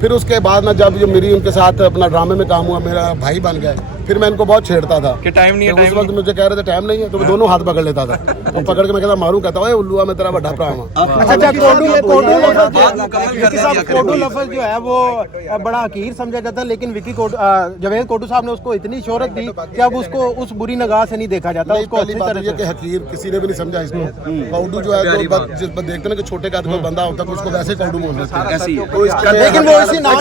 फिर उसके बाद ना जब मेरी उनके साथ अपना ड्रामे में काम हुआ, मेरा भाई बन गए, फिर मैं इनको बहुत छेड़ता था कि टाइम नहीं है, उस वक्त मुझे कह रहे थे टाइम नहीं है, तो मैं दोनों हाथ पकड़ लेता था। तो पकड़ के मैं कहता मारूं, कहता ओए उल्लुआ मैं तेरा बड़ा भरा हूं। अच्छा, कोडू लफ्ज़ जो है वो बड़ा हकीर समझा जाता है, लेकिन जावेद कोडू साहब ने उसको इतनी शोहरत दी कि अब उसको उस बुरी निगाह से नहीं देखा जाता। उसको पहली बात ये कि हकीर किसी ने भी नहीं समझा इसको। कोडू जो है, जो देखते ना कि छोटे का कोई बंदा होता है, उसको वैसे कोडू बोल देते हैं, लेकिन वो इसी नाम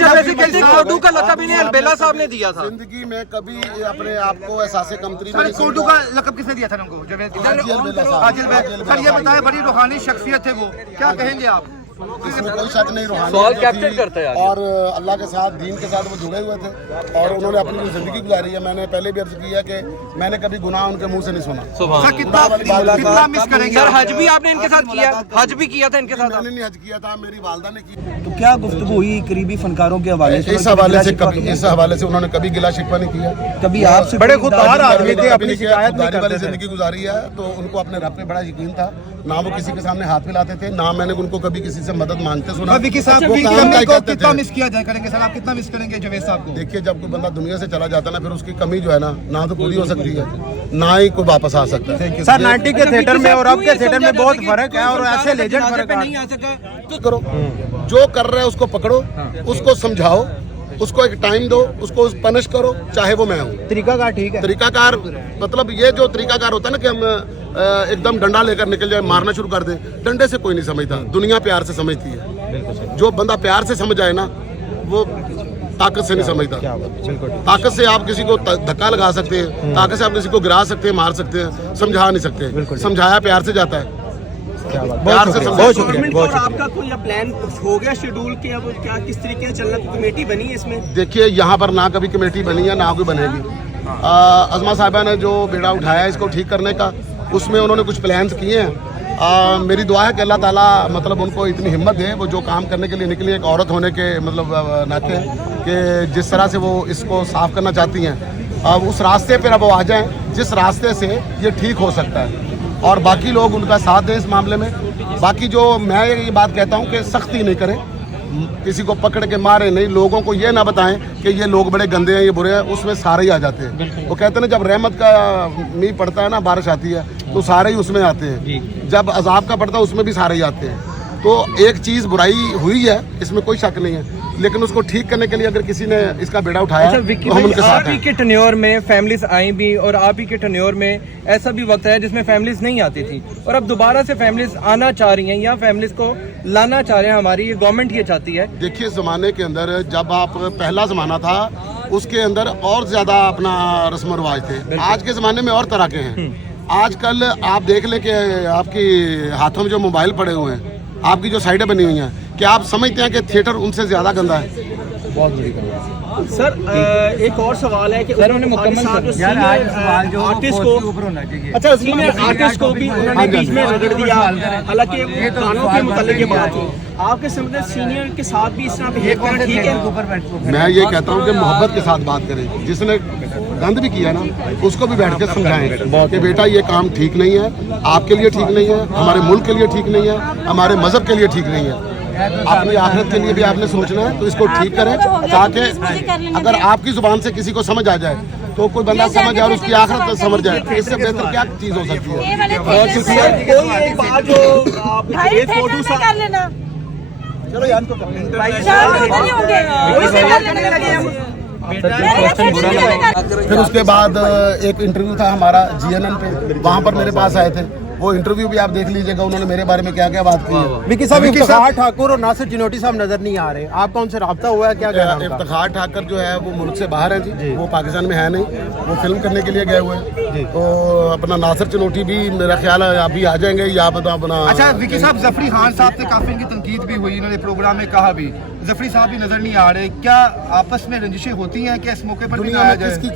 कोडू का लक़ब इन्हें अलबेला साहब ने दिया था। जिंदगी में कभी अपने आप को एहसास कमतरी में कोडू का लक़ब किसने दिया था उनको? सर ये बताएं, बड़ी रूहानी शख्सियत है वो, क्या कहेंगे आप? इसमें कोई शक नहीं, सवाल कैप्चर करता है और अल्लाह के साथ, दीन के साथ वो जुड़े हुए थे और उन्होंने अपनी जो जिंदगी गुजारी है, मैंने पहले भी अर्ज किया कि मैंने कभी गुनाह उनके मुंह से नहीं सुना। कितना मिस करेंगे सर? हज भी आपने इनके साथ किया? हज भी किया था इनके साथ? मैंने नहीं हज किया था, मेरी वालदा ने किया। तो क्या गुफ्तगू हुई करीबी फनकारों के हवाले से? इस हवाले से उन्होंने कभी गिला शिकवा नहीं किया। कभी आपसे बड़े खुददार आदमी थे, अपनी शिकायत नहीं वाली करते थे। जिंदगी गुजारी है, तो उनको अपने रब पे बड़ा यकीन था, ना वो किसी के सामने हाथ मिलाते थे, ना मैंने उनको कभी किसी से मदद मांगते सुना। विकी साहब वो काम का को करते कितना थे। मिस किया जाए करेंगे सर? आप कितना मिस करेंगे जावेद साहब को? देखिए, जब कोई बंदा दुनिया से चला जाता है ना, फिर उसकी कमी जो है ना तो पूरी हो सकती है, ना ही कोई वापस आ सकता है। सर 90 के थिएटर में और अब के थिएटर में बहुत फर्क है, और ऐसे लेजेंड फर्क है। तो करो, जो कर रहा है उसको पकड़ो, उसको समझाओ, उसको एक टाइम दो, उसको पनिश करो, चाहे वो मैं हूँ। तरीकाकार ठीक है। तरीकाकार मतलब ये जो तरीकाकार होता है ना कि हम एकदम डंडा लेकर निकल जाए, मारना शुरू कर दे, डंडे से कोई नहीं समझता, दुनिया प्यार से समझती है। जो बंदा प्यार से समझ आए ना, वो ताकत से नहीं समझता। ताकत से आप किसी को धक्का लगा सकते हैं, ताकत से आप किसी को गिरा सकते हैं, मार सकते हैं, समझा नहीं सकते। समझाया प्यार से जाता है, प्यार से। बहुत शुक्रिया। आपका कोई प्लान हो गया शेड्यूल के, अब क्या किस तरीके से चलना? कमेटी बनी है इसमें? देखिए, यहाँ पर ना कभी कमेटी बनी है, ना कोई बनेगी। अज़मा साहिबा ने जो बेड़ा उठाया है इसको ठीक करने का, उसमें उन्होंने कुछ प्लान्स किए हैं। मेरी दुआ है कि अल्लाह ताला मतलब उनको इतनी हिम्मत दे, वो जो काम करने के लिए निकली, एक औरत होने के मतलब नाते, कि जिस तरह से वो इसको साफ करना चाहती हैं, उस रास्ते पर अब वो आ जाएं जिस रास्ते से ये ठीक हो सकता है, और बाकी लोग उनका साथ दें इस मामले में। बाकी जो मैं ये बात कहता हूँ कि सख्ती नहीं करें, किसी को पकड़ के मारे नहीं, लोगों को ये ना बताएं कि ये लोग बड़े गंदे हैं, ये बुरे हैं, उसमें सारे ही आ जाते हैं। वो कहते हैं ना, जब रहमत का मींह पड़ता है ना, बारिश आती है, तो सारे ही उसमें आते हैं। जब अजाब का पड़ता है उसमें भी सारे ही आते हैं। तो एक चीज़ बुराई हुई है, इसमें कोई शक नहीं है, लेकिन उसको ठीक करने के लिए अगर किसी ने इसका बेड़ा उठाया तो हम उनके साथ आप ही के टन्योर में फैमिलीज आई भी, और आप ही के टन्योर में ऐसा भी वक्त है जिसमें फैमिलीज नहीं आती थी, और अब दोबारा से फैमिलीज आना चाह रही हैं या फैमिलीज को लाना चाह रहे हैं, हमारी ये गवर्नमेंट ये चाहती है। देखिए, ज़माने के अंदर जब आप पहला ज़माना था, उसके अंदर और ज़्यादा अपना रस्म रिवाज थे। आज के ज़माने में और तरह के हैं। आजकल आप देख लें कि आपकी हाथों में जो मोबाइल पड़े हुए हैं, आपकी जो साइडें बनी हुई हैं, क्या आप समझते हैं कि थिएटर उनसे ज़्यादा गंदा है? बहुत बड़ी गल। सर एक और सवाल है कि सर उन्होंने मुकम्मल आर्टिस्ट को, अच्छा सीनियर आर्टिस्ट को भी उन्होंने बीच में रगड़ दिया, हालांकि गानों के मुतालिक बात थी। आपके समझ सीनियर के साथ भी इस तरह बिहेव करना ठीक है? मैं ये कहता हूँ कि मोहब्बत के साथ बात करें। जिसने गंद भी किया ना, उसको भी बैठ के समझाएं कि बेटा ये काम ठीक नहीं है, आपके लिए ठीक नहीं है, हमारे मुल्क के लिए ठीक नहीं है, हमारे मजहब के लिए ठीक नहीं है, अपनी आखिरत के लिए भी आपने सोचना है, तो इसको ठीक करें, ताकि अगर आपकी जुबान से किसी को समझ आ जाए तो कोई बंदा समझ जाए और उसकी आखिरत समझ जाए, इससे बेहतर क्या चीज़ हो सकती है? बहुत शुक्रिया। कोई एक बात जो जावेद कोडू साहब, चलो यार को कर लेंगे। फिर उसके बाद एक इंटरव्यू था हमारा GNN पे, वहाँ पर मेरे पास आए थे, वो इंटरव्यू भी आप देख लीजिएगा, उन्होंने मेरे बारे में क्या क्या बात की है। विकी साहब, इफ्तिखार ठाकुर और नासिर चिनोटी साहब नजर नहीं आ रहे, आपका उनसे राब्ता हुआ है? क्या कहना है? इफ्तिखार ठाकुर जो है वो मुल्क से बाहर है जी, वो पाकिस्तान में है नहीं, वो फिल्म करने के लिए गए हुए हैं। तो अपना नासिर चिनोटी भी मेरा ख्याल है अभी आ जाएंगे, या अपना। अच्छा विकी साहब, जफरी खान साहब से काफी इनकी तनकीद भी हुई, इन्होंने प्रोग्राम में कहा भी जफरी साहब भी नजर नहीं आ रहे, क्या आपस में रंजिशें होती हैं कि इस मौके पर भी दुनिया आया में जाए? किसकी